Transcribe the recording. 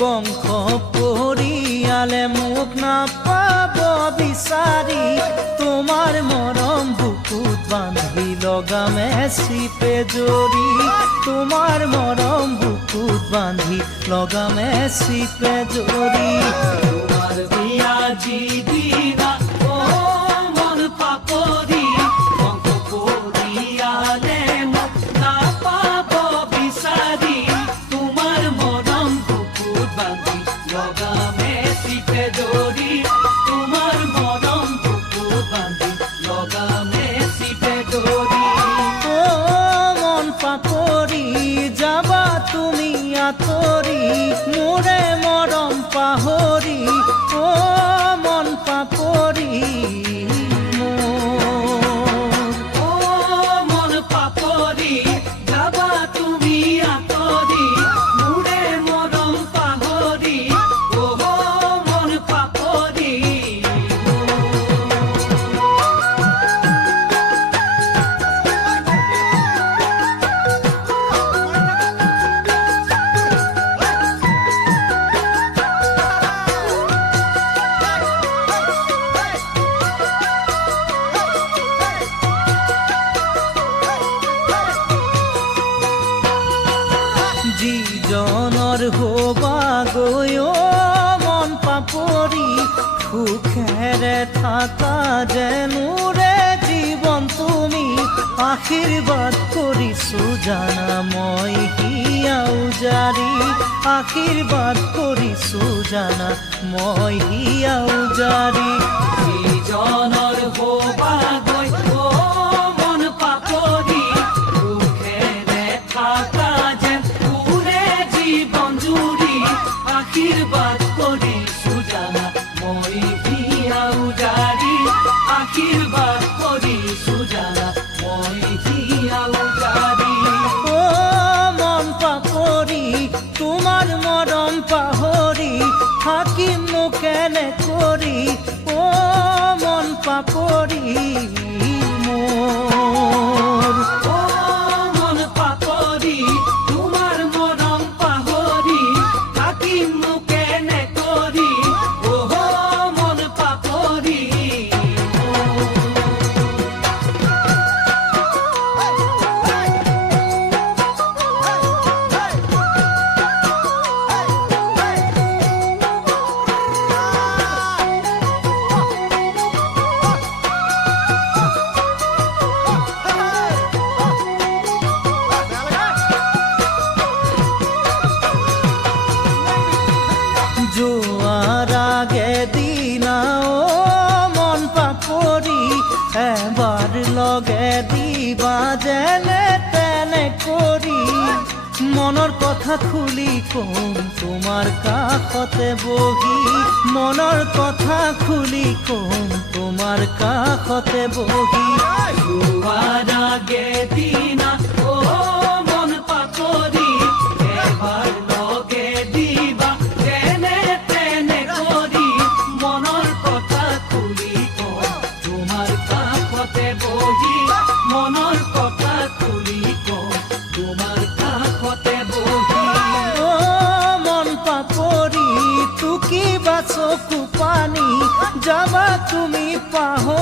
বংশ পৰিয়ালে মোক নাপাব বিচাৰি তোমাৰ মৰম বুকুত বান্ধি লগামে চিপে জৰি তোমাৰ মৰম বুকুত বান্ধি লগামে চিপে জৰি তোমাৰ বিয়া যিদিনা মন পাপৰি বংশ পৰিয়ালে মোক নাপাব বিচাৰি তোমাৰ মৰম বুকুত বান্ধি লগামে চিপে জৰি তোমাৰ মৰম বুকুত বান্ধি লগামে চিপে জৰি মন পাপৰি যাবা তুমি আঁতৰি মোৰে মৰম পাহৰি মন পাপৰি মন পাপৰি যাবা তুমি আঁতৰি মোৰে মৰম পাহৰি মন পাপৰি যিজনৰ হবা গৈ মন পাপৰি সুখেৰে থাকা যেনোৰে জীৱন তুমি আশীৰ্বাদ কৰিছো জানা মই হিয়া উজাৰি আশীৰ্বাদ কৰিছো জানা মই হিয়া উজাৰি যিজনৰ হবা গৈ মন পাপৰি সুখেৰে থাকা আশীৰ্বাদ কৰিছো জানা মই হিয়া উজাৰি আশীৰ্বাদ কৰিছো জানা মই হিয়া উজাৰি মন পাপৰি তোমাৰ মৰম পাহৰি থাকিম কেনে কৰি মন পাপৰি মোৰ মন পাপৰি তোমাৰ মৰম পাহৰি থাকিম কেনে কৰি মন পাপৰি যোৱাৰ আগেদিনা মন পাপৰি এবাৰ লগে দিবা যেনে তেনে কৰি মনৰ কথা খুলি কম তোমাৰ কাষতে বহি মনৰ কথা খুলি কম তোমাৰ কাষতে বহি যোৱাৰ আগেদিনা মন পাপৰি এবাৰ লগে দিবা যেনে তেনে কৰি মনৰ কথা খুলি কম তোমাৰ কাষতে বহি মনৰ কথা খুলি কম তোমাৰ কাষতে বহি মন পাপৰি টুকি বা চকু পানী যাবা তুমি পাহৰি